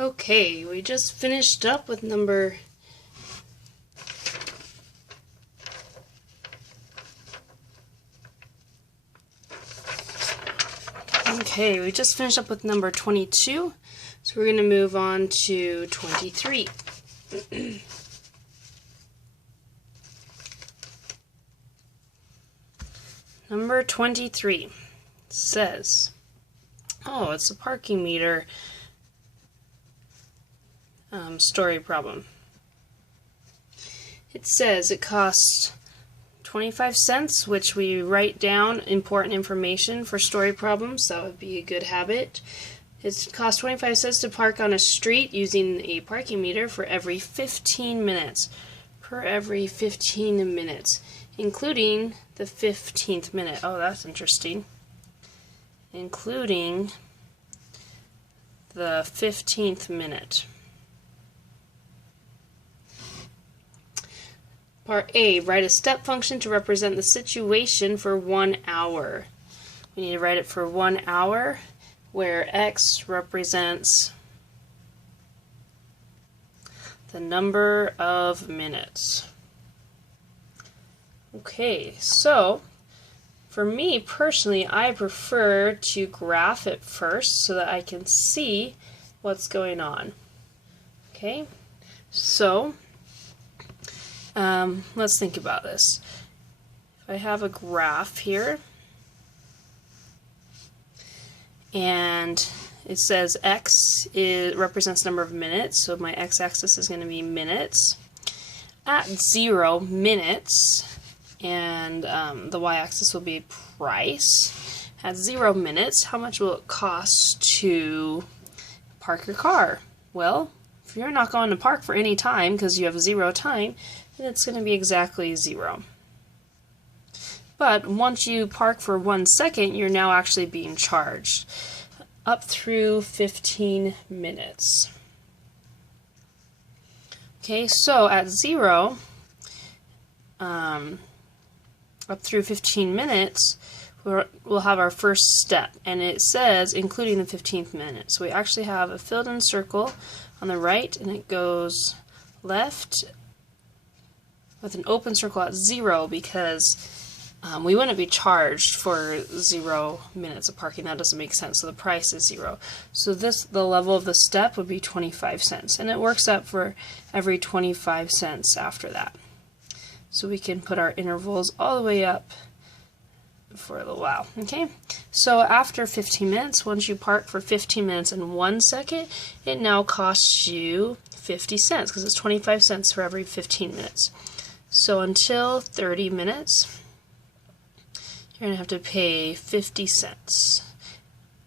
Okay, we just finished up with number 22, so we're going to move on to 23. Number 23 says, oh, it's a parking meter story problem. It says it costs 25 cents, which we write down important information for story problems. That would be a good habit. It costs 25 cents to park on a street using a parking meter for every 15 minutes. Per every 15 minutes, including the 15th minute. Oh, that's interesting. Including the 15th minute. Part A, write a step function to represent the situation for 1 hour. We need to write it for 1 hour, where X represents the number of minutes. Okay, so for me personally, I prefer to graph it first so that I can see what's going on. Okay, so let's think about this. If I have a graph here, and it says X represents number of minutes, so my x-axis is going to be minutes. At 0 minutes, and the y-axis will be price. At 0 minutes, how much will it cost to park your car? Well, if you're not going to park for any time because you have 0 time, then it's going to be exactly 0. But once you park for 1 second, you're now actually being charged up through 15 minutes. Okay, so at 0, up through 15 minutes, we'll have our first step, and it says including the 15th minute. So we actually have a filled-in circle on the right, and it goes left with an open circle at 0 because we wouldn't be charged for 0 minutes of parking. That doesn't make sense. So the price is 0. So the level of the step would be 25 cents, and it works out for every 25 cents after that. So we can put our intervals all the way up for a little while. Okay, so after 15 minutes, once you park for 15 minutes and 1 second, it now costs you 50 cents because it's 25 cents for every 15 minutes. So until 30 minutes, you're going to have to pay 50 cents,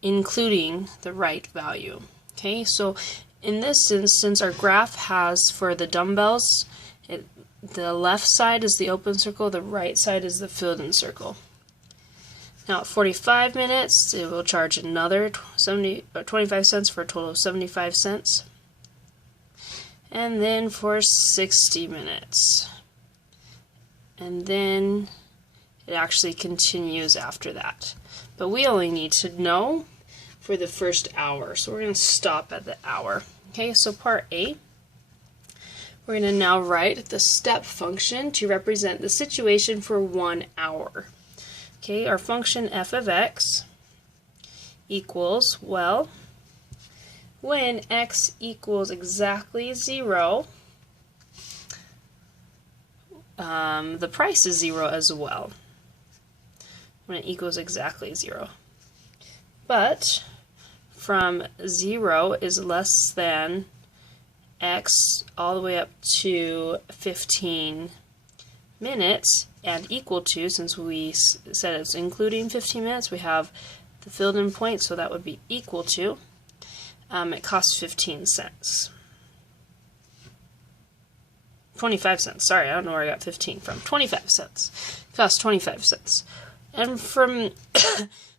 including the right value. Okay, so in this instance, our graph has for the dumbbells, the left side is the open circle, the right side is the filled-in circle. Now at 45 minutes, it will charge another 25 cents for a total of 75 cents. And then for 60 minutes. And then it actually continues after that. But we only need to know for the first hour, so we're going to stop at the hour. Okay, so part A, we're going to now write the step function to represent the situation for 1 hour. Okay, our function f of x equals, well, when x equals exactly 0, the price is 0 as well. When it equals exactly 0. But from 0 is less than x all the way up to 15 minutes and equal to, since we said it's including 15 minutes, we have the filled-in point, so that would be equal to, it costs 15 cents. 25 cents, sorry, I don't know where I got 15 from. 25 cents. It costs 25 cents. And from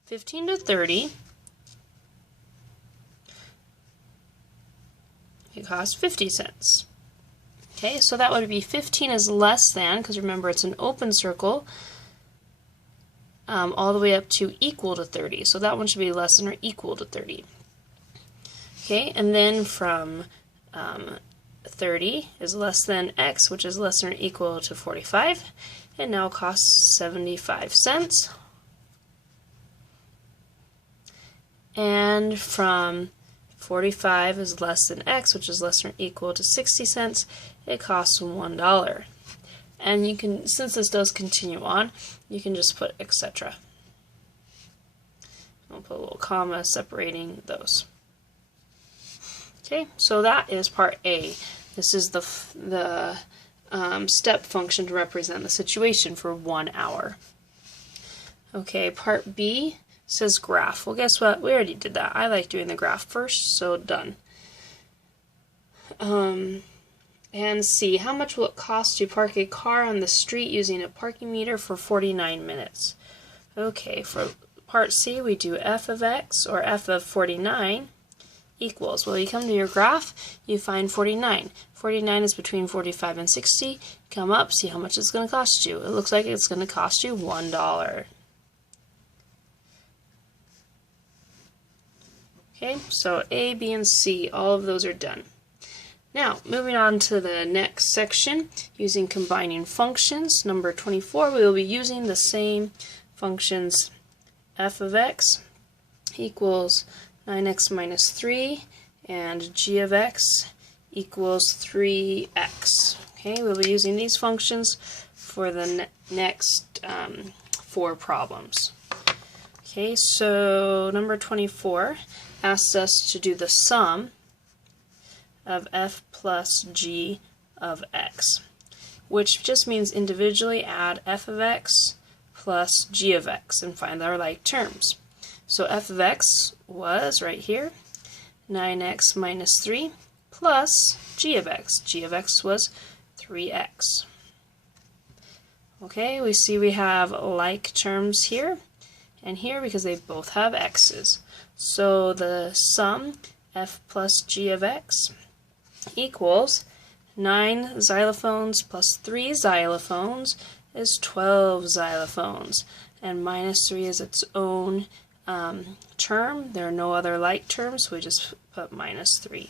15 to 30, it costs 50 cents. Okay, so that would be 15 is less than, because remember it's an open circle, all the way up to equal to 30. So that one should be less than or equal to 30. Okay, and then from 30 is less than x, which is less than or equal to 45. It now costs 75 cents. And from 45 is less than x, which is less than or equal to 60 cents. It costs $1. And you can, since this does continue on, you can just put etc. I'll put a little comma separating those. Okay, so that is part A. This is the step function to represent the situation for 1 hour. Okay, part B says graph. Well, guess what? We already did that. I like doing the graph first, so done. And C, how much will it cost to park a car on the street using a parking meter for 49 minutes? Okay, for part C, we do f of x, or f of 49, equals. Well, you come to your graph, you find 49. 49 is between 45 and 60. Come up, see how much it's going to cost you. It looks like it's going to cost you $1. Okay, so A, B, and C, all of those are done. Now, moving on to the next section, using combining functions. Number 24, we will be using the same functions. F of x equals 9x minus 3, and g of x equals 3x. Okay, we'll be using these functions for the next 4 problems. Okay, so number 24 asks us to do the sum of f plus g of x, which just means individually add f of x plus g of x and find our like terms. So f of x was right here, 9x minus 3 plus g of x. G of x was 3x. Okay, we see we have like terms here and here because they both have x's. So the sum, f plus g of x, equals 9 xylophones plus 3 xylophones is 12 xylophones, and minus 3 is its own term. There are no other like terms, so we just put minus 3.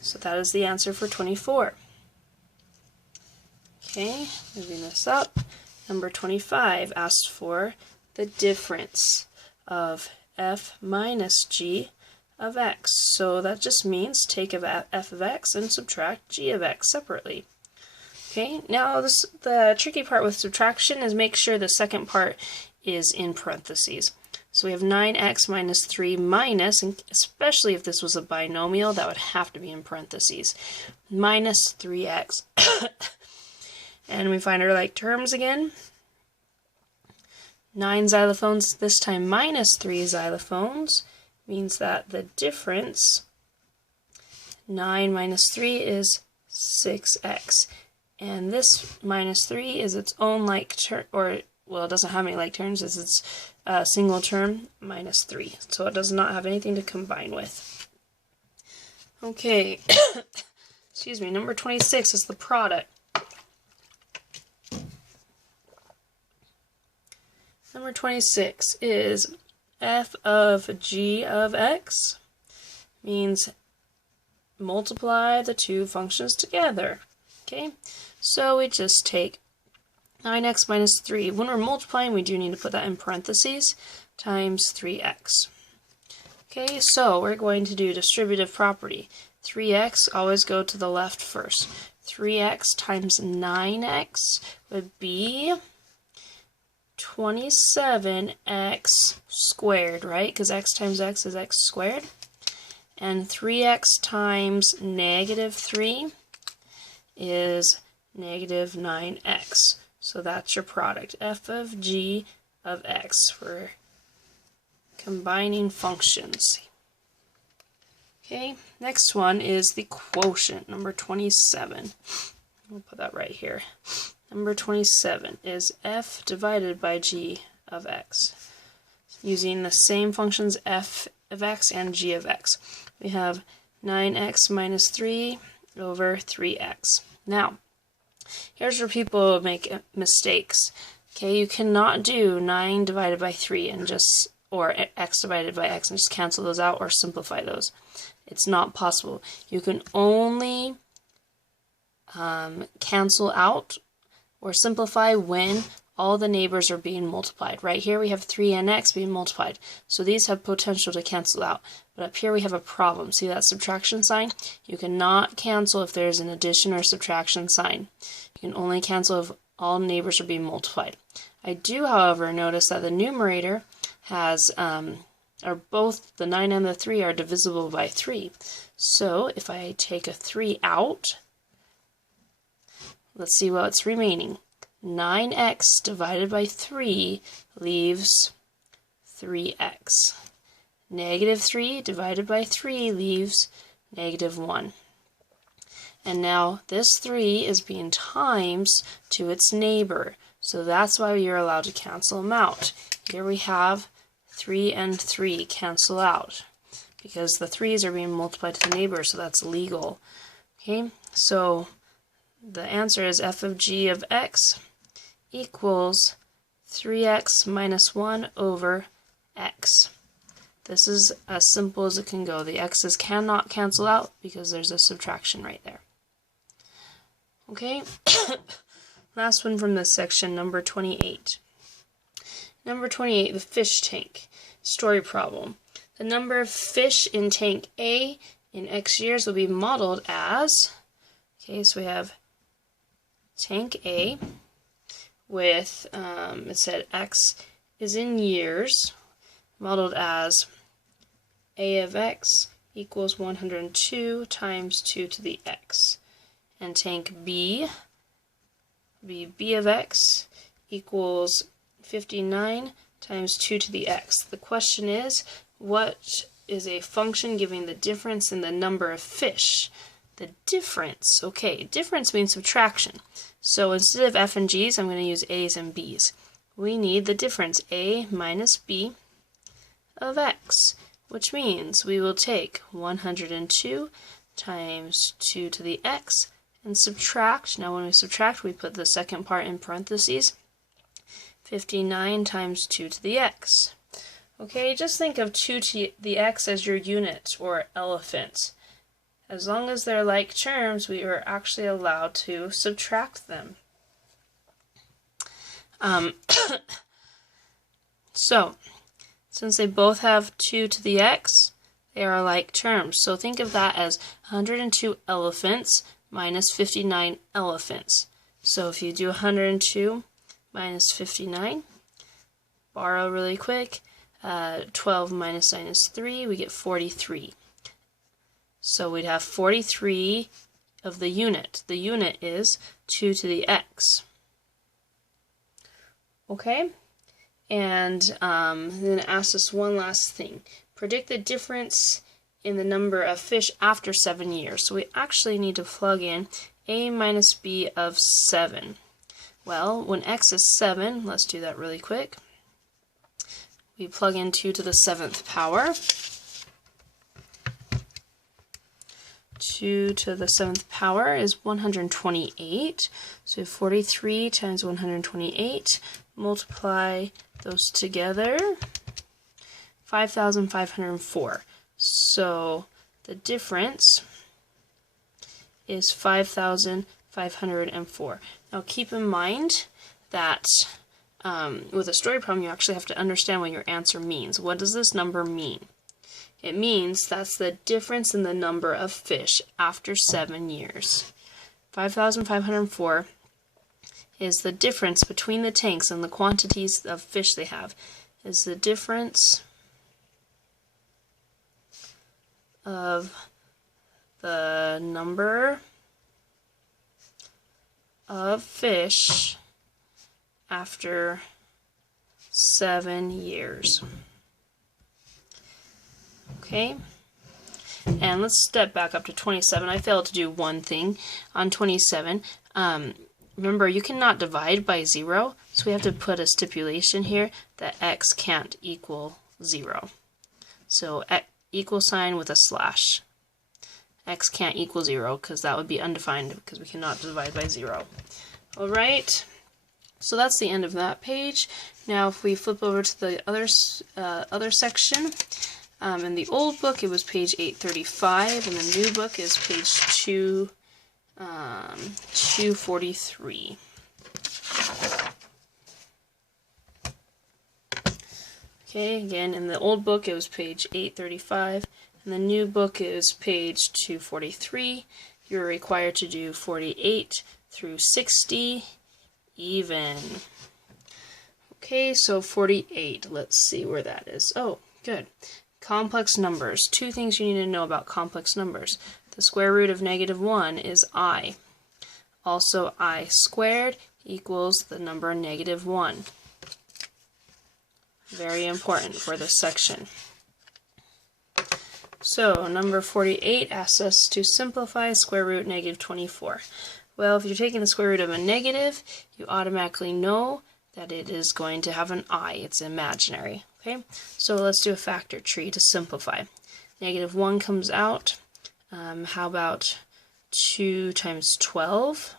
So that is the answer for 24. Okay, moving this up. Number 25 asks for the difference of f minus g of x. So that just means take f of x and subtract g of x separately. Okay, now the tricky part with subtraction is make sure the second part is in parentheses. So we have 9x minus 3 minus, and especially if this was a binomial, that would have to be in parentheses, minus 3x. And we find our like terms again. 9 xylophones, this time minus 3 xylophones, means that the difference, 9 minus 3 is 6x. And this minus 3 is its own like term, or, well, it doesn't have any like terms, it's its single term, minus 3. So it does not have anything to combine with. Okay, excuse me, number 26 is the product. Number 26 is f of g of x, means multiply the two functions together. Okay, so we just take 9x minus 3. When we're multiplying, we do need to put that in parentheses, times 3x. Okay, so we're going to do distributive property. 3x, always go to the left first. 3x times 9x would be 27x squared, right? Because x times x is x squared. And 3x times negative 3 is negative 9x. So that's your product, f of g of x, for combining functions. Okay, next one is the quotient, number 27. We'll put that right here. Number 27 is f divided by g of x, using the same functions f of x and g of x. We have 9x minus 3 over 3x. Now, here's where people make mistakes. Okay, you cannot do 9 divided by 3 and just or x divided by x and just cancel those out or simplify those. It's not possible. You can only cancel out or simplify when all the neighbors are being multiplied. Right here we have 3nx being multiplied. So these have potential to cancel out. But up here we have a problem. See that subtraction sign? You cannot cancel if there's an addition or subtraction sign. You can only cancel if all neighbors are being multiplied. I do, however, notice that the numerator has, or both the 9 and the 3 are divisible by 3. So if I take a 3 out, let's see what's remaining. 9x divided by 3 leaves 3x. Negative 3 divided by 3 leaves negative 1. And now this 3 is being times to its neighbor. So that's why you're allowed to cancel them out. Here we have 3 and 3 cancel out because the 3's are being multiplied to the neighbor, so that's legal. Okay, so the answer is f of g of x equals 3x minus 1 over x. This is as simple as it can go. The x's cannot cancel out because there's a subtraction right there. Okay, last one from this section, number 28. Number 28, the fish tank. Story problem. The number of fish in tank A in X years will be modeled as, okay, so we have tank A with, it said X is in years, modeled as A of X equals 102 times 2 to the X. And tank B of X equals 59 times 2 to the X. The question is, what is a function giving the difference in the number of fish? The difference, okay, difference means subtraction. So instead of f and g's, I'm going to use a's and b's. We need the difference, a minus b of x, which means we will take 102 times 2 to the x and subtract. Now when we subtract, we put the second part in parentheses. 59 times 2 to the x. Okay, just think of 2 to the x as your unit or elephant. As long as they're like terms, we are actually allowed to subtract them. So, since they both have 2 to the x, they are like terms. So think of that as 102 elephants minus 59 elephants. So if you do 102 minus 59, borrow really quick, 12 minus 9 is 3, we get 43. So we'd have 43 of the unit. The unit is 2 to the x. Okay? And then it asks us one last thing. Predict the difference in the number of fish after 7 years. So we actually need to plug in a minus b of 7. Well, when x is 7, let's do that really quick. We plug in 2 to the 7th power. 2 to the 7th power is 128. So 43 times 128, multiply those together, 5,504. So the difference is 5,504. Now keep in mind that with a story problem, you actually have to understand what your answer means. What does this number mean? It means that's the difference in the number of fish after 7 years. 5,504 is the difference between the tanks and the quantities of fish they have. Is the difference of the number of fish after 7 years. Okay, and let's step back up to 27. I failed to do one thing on 27. Remember, you cannot divide by 0, so we have to put a stipulation here that x can't equal 0. So equal sign with a slash. X can't equal 0 because that would be undefined because we cannot divide by 0. Alright, So that's the end of that page. Now if we flip over to the other section, in the old book it was page 835, and the new book is page 243. Okay, again, in the old book it was page 835, and the new book is page 243. You're required to do 48 through 60 even. Okay, so 48, let's see where that is. Oh, good. Complex numbers. Two things you need to know about complex numbers. The square root of -1 is I. Also, I squared equals the number -1. Very important for this section. So, number 48 asks us to simplify square root -24. Well, if you're taking the square root of a negative, you automatically know that it is going to have an I. It's imaginary. Okay, so let's do a factor tree to simplify. -1 comes out. How about 2 times 12?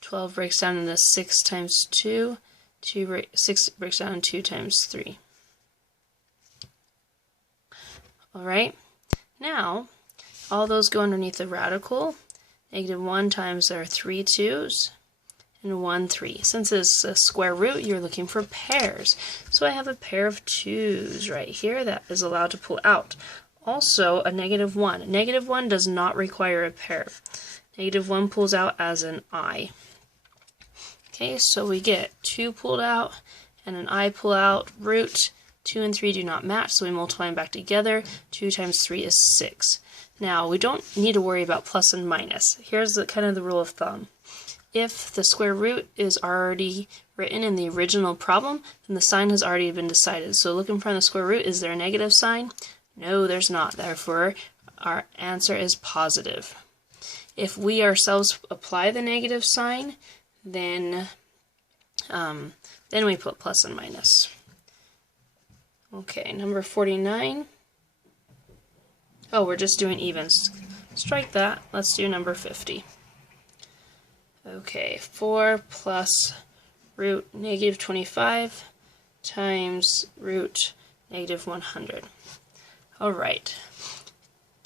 12 breaks down into 6 times 2. 6 breaks down 2 times 3. Alright, now all those go underneath the radical. -1 times there are 3 2's and 1 3. Since it's a square root, you're looking for pairs. So I have a pair of 2's right here that is allowed to pull out. Also, a -1. -1 does not require a pair. -1 pulls out as an I. Okay, so we get 2 pulled out and an I pull out. Root 2 and 3 do not match, so we multiply them back together. 2 times 3 is 6. Now, we don't need to worry about plus and minus. Here's the kind of the rule of thumb. If the square root is already written in the original problem, then the sign has already been decided. So look in front of the square root. Is there a negative sign? No, there's not. Therefore, our answer is positive. If we ourselves apply the negative sign, then we put plus and minus. Okay, number 49. Oh, we're just doing evens. Strike that. Let's do number 50. Okay, 4 plus root -25 times root -100. Alright.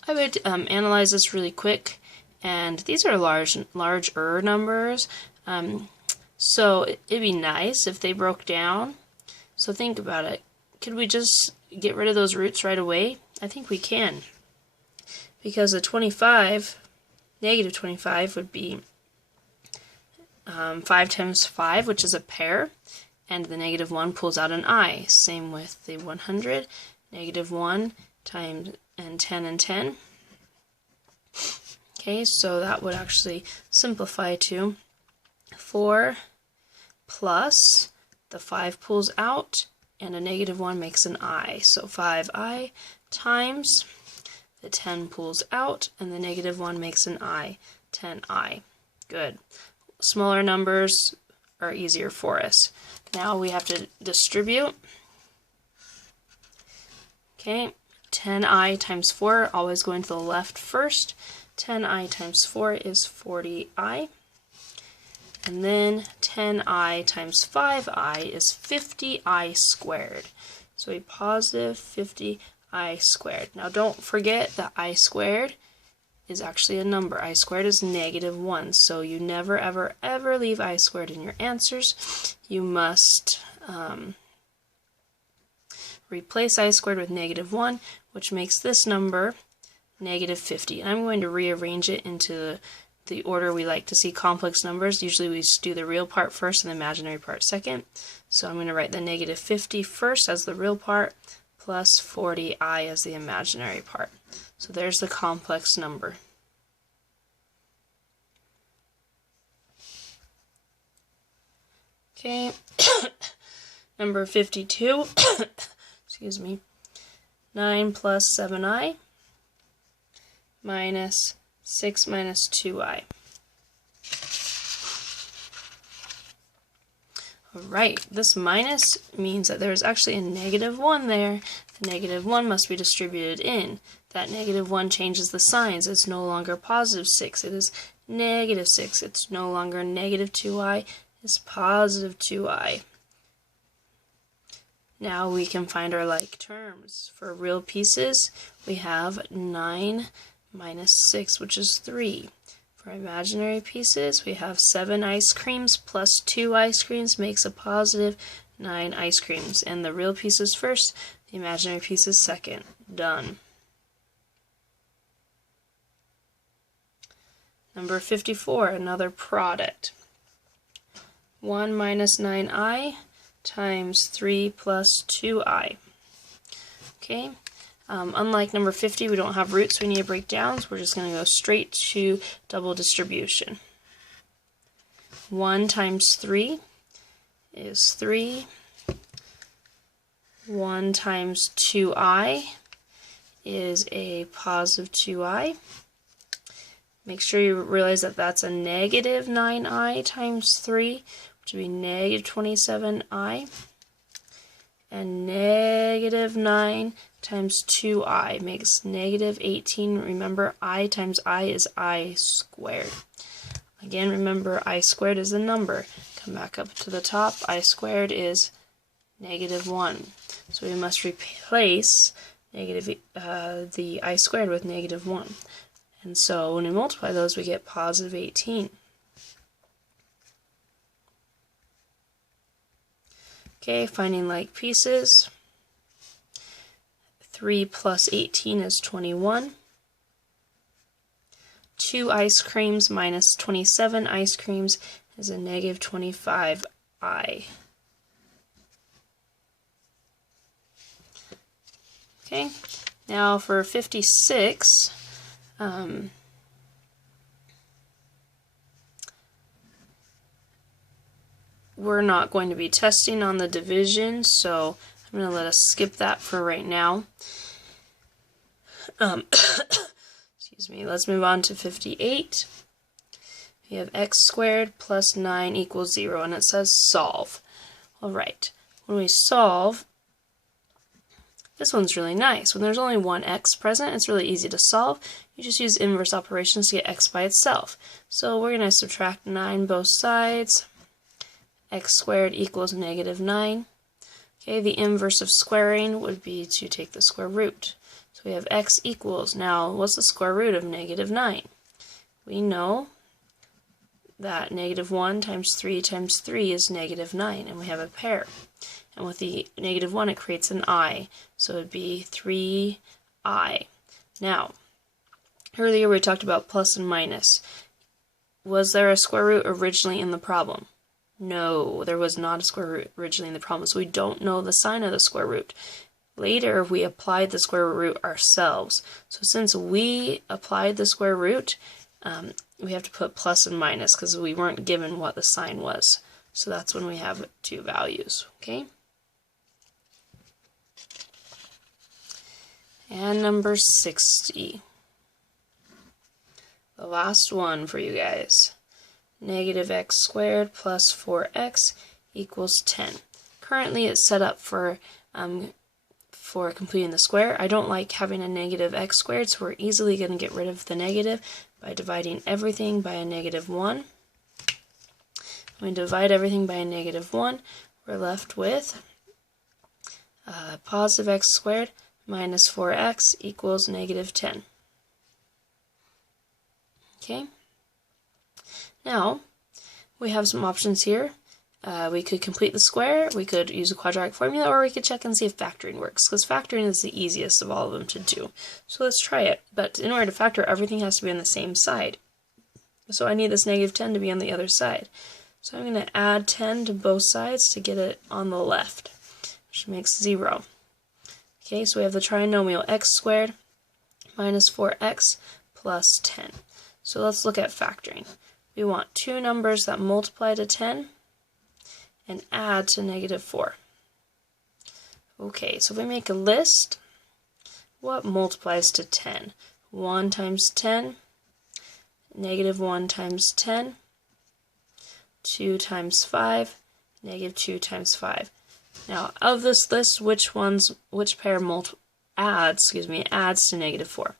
I would analyze this really quick, and these are larger numbers. So it'd be nice if they broke down. So think about it. Could we just get rid of those roots right away? I think we can. Because the -25 would be 5 times 5, which is a pair, and the -1 pulls out an I. Same with the 100, -1 times and 10 and 10. Okay, so that would actually simplify to 4 plus the 5 pulls out, and a -1 makes an I. So 5I times the 10 pulls out, and the -1 makes an I. 10I. Good. Smaller numbers are easier for us. Now we have to distribute. Okay, 10I times 4, always going to the left first. 10I times 4 is 40I. And then 10I times 5I is 50I squared. So a positive 50I squared. Now don't forget that I squared is actually a number. I squared is -1. So you never, ever, ever leave I squared in your answers. You must replace I squared with -1, which makes this number -50. And I'm going to rearrange it into the order we like to see complex numbers. Usually we just do the real part first and the imaginary part second. So I'm going to write the -50 first as the real part, plus 40I as the imaginary part. So there's the complex number. Okay, number 52, excuse me, 9 plus 7I minus 6 minus 2I. Alright, this minus means that there's actually a -1 there. The -1 must be distributed in. That -1 changes the signs. It's no longer +6, it is -6. It's no longer -2I, is positive 2i. Now we can find our like terms. For real pieces, we have 9 minus 6, which is 3. For imaginary pieces, we have 7 ice creams plus 2 ice creams makes a positive 9 ice creams. And the real pieces first, the imaginary pieces second. Done. Number 54, another product. 1 minus 9i times 3 plus 2i. Okay, unlike number 50, we don't have roots, so we need to break down, so we're just going to go straight to double distribution. 1 times 3 is 3. 1 times 2i is a positive 2i. Make sure you realize that that's a negative 9i times 3, which would be negative 27i. And negative 9 times 2i makes negative 18. Remember, I times I is I squared. Again, remember, I squared is a number. Come back up to the top. I squared is negative 1. So we must replace negative the I squared with negative 1. And so when we multiply those, we get positive 18. Okay, finding like pieces. 3 plus 18 is 21. 2 ice creams minus 27 ice creams is a negative 25i. Okay, now for 56, we're not going to be testing on the division, so I'm going to let us skip that for right now. Excuse me, let's move on to 58. We have x squared plus 9 equals 0, and it says solve. Alright, when we solve, this one's really nice. When there's only one x present, it's really easy to solve. You just use inverse operations to get x by itself. So we're going to subtract 9 both sides. X squared equals negative 9. Okay, the inverse of squaring would be to take the square root. So we have x equals, now what's the square root of negative 9? We know that negative 1 times 3 is negative 9, and we have a pair. And with the negative 1, it creates an I, so it would be 3i. Now, earlier we talked about plus and minus. Was there a square root originally in the problem? No, there was not a square root originally in the problem, so we don't know the sign of the square root. Later, we applied the square root ourselves. So since we applied the square root, we have to put plus and minus because we weren't given what the sign was. So that's when we have two values, okay? And number 60. The last one for you guys. Negative x squared plus 4x equals 10. Currently it's set up for completing the square. I don't like having a negative x squared, so we're easily going to get rid of the negative by dividing everything by a negative 1. When we divide everything by a negative 1, we're left with positive x squared minus 4x equals negative 10. Okay? Now, we have some options here. We could complete the square, we could use a quadratic formula, or we could check and see if factoring works, because factoring is the easiest of all of them to do. So let's try it. But in order to factor, everything has to be on the same side. So I need this negative 10 to be on the other side. So I'm going to add 10 to both sides to get it on the left, which makes 0. Okay, so we have the trinomial x squared minus 4x plus 10. So let's look at factoring. We want two numbers that multiply to 10 and add to negative 4. Okay, so if we make a list, what multiplies to 10? 1 times 10, negative 1 times 10, 2 times 5, negative 2 times 5. Now, of this list, which pair adds to negative 4?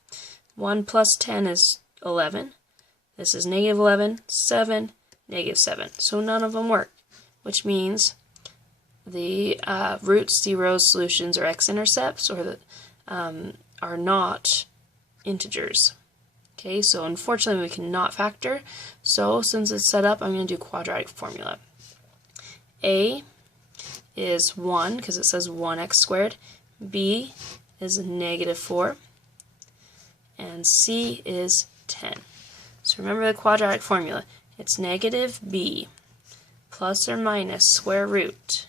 1 plus 10 is 11. This is negative 11, 7, -7. So none of them work, which means the roots, zeros, solutions, or x-intercepts are not integers. Okay, so unfortunately we cannot factor. So since it's set up, I'm going to do quadratic formula. A is 1 because it says 1x squared. B is -4. And C is 10. So remember the quadratic formula. It's -b plus or minus square root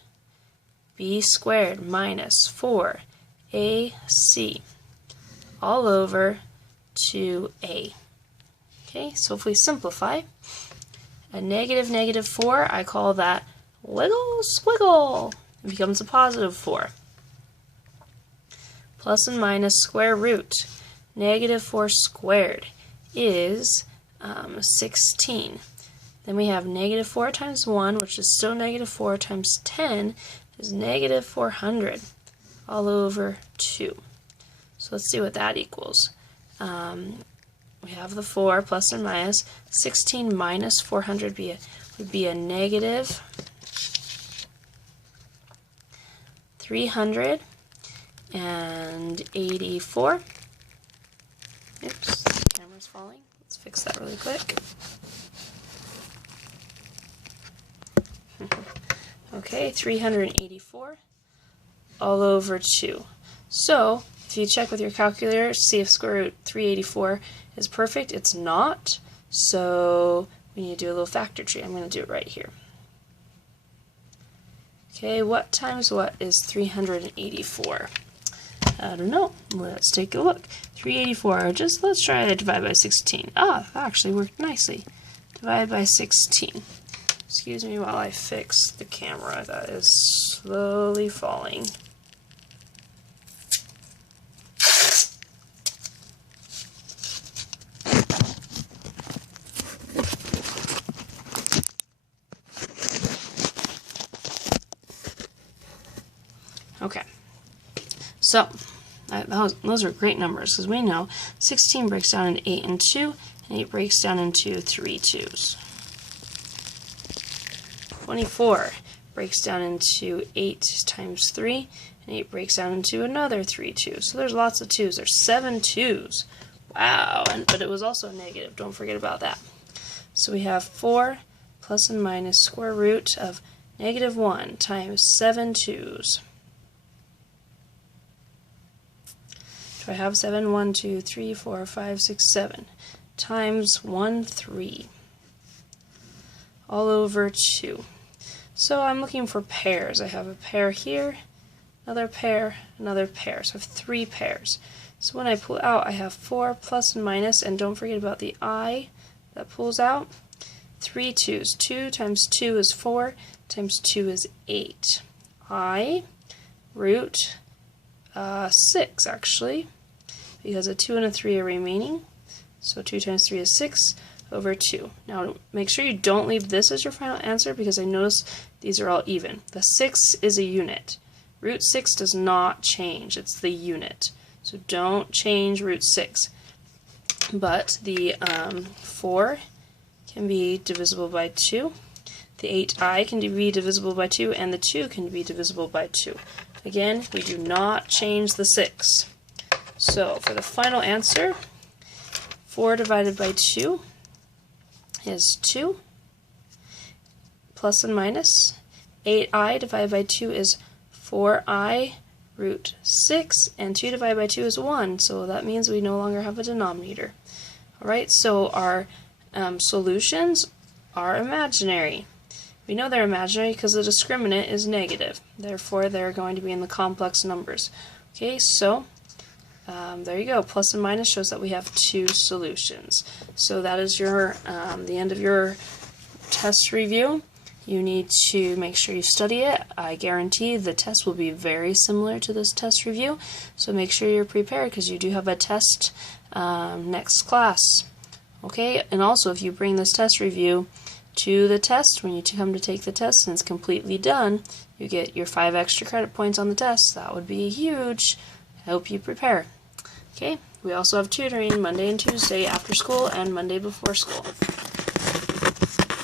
b squared minus 4ac all over 2a. Okay, so if we simplify, a -4, I call that wiggle squiggle. It becomes a +4. Plus and minus square root. -4 squared is 16. Then we have -4 times 1, which is still -4 times 10, is -400 all over 2. So let's see what that equals. We have the 4 plus or minus. 16 minus 400 would be a -384. Oops, the camera's falling. Let's fix that really quick. Okay, 384 all over 2. So, if you check with your calculator, see if square root 384 is perfect. It's not, so we need to do a little factor tree. I'm going to do it right here. Okay, what times what is 384? I don't know. Let's take a look. 384, let's try to divide by 16. Ah, that actually worked nicely. Divide by 16. Excuse me while I fix the camera that is slowly falling. Okay, so those are great numbers because we know 16 breaks down into 8 and 2, and 8 breaks down into 3 2s. 24 breaks down into 8 times 3, and 8 breaks down into another 3 2s. So there's lots of 2s. There's 7 2s. Wow, but it was also a negative. Don't forget about that. So we have 4 plus and minus square root of -1 times 7 2s. Do I have 7? 1, 2, 3, 4, 5, 6, 7 times 1, 3 all over 2. So I'm looking for pairs. I have a pair here, another pair, another pair. So I have 3 pairs. So when I pull out, I have 4 plus and minus, and don't forget about the I that pulls out. 3 2s. 2 times 2 is 4, times 2 is 8. I root 6 actually, because a 2 and a 3 are remaining. So 2 times 3 is 6 over 2. Now make sure you don't leave this as your final answer because I notice these are all even. The 6 is a unit. Root 6 does not change. It's the unit. So don't change root 6. But the 4 can be divisible by 2. The 8i can be divisible by 2, and the 2 can be divisible by 2. Again, we do not change the 6. So for the final answer, 4 divided by 2 is 2, plus and minus. 8i divided by 2 is 4i root 6, and 2 divided by 2 is 1, so that means we no longer have a denominator. Alright, so our solutions are imaginary. We know they're imaginary because the discriminant is negative. Therefore, they're going to be in the complex numbers. Okay, so there you go. Plus and minus shows that we have 2 solutions. So that is your the end of your test review. You need to make sure you study it. I guarantee the test will be very similar to this test review. So make sure you're prepared because you do have a test next class. Okay, and also if you bring this test review to the test, when you come to take the test and it's completely done, you get your 5 extra credit points on the test. That would be huge. I hope you prepare. Okay, we also have tutoring Monday and Tuesday after school and Monday before school.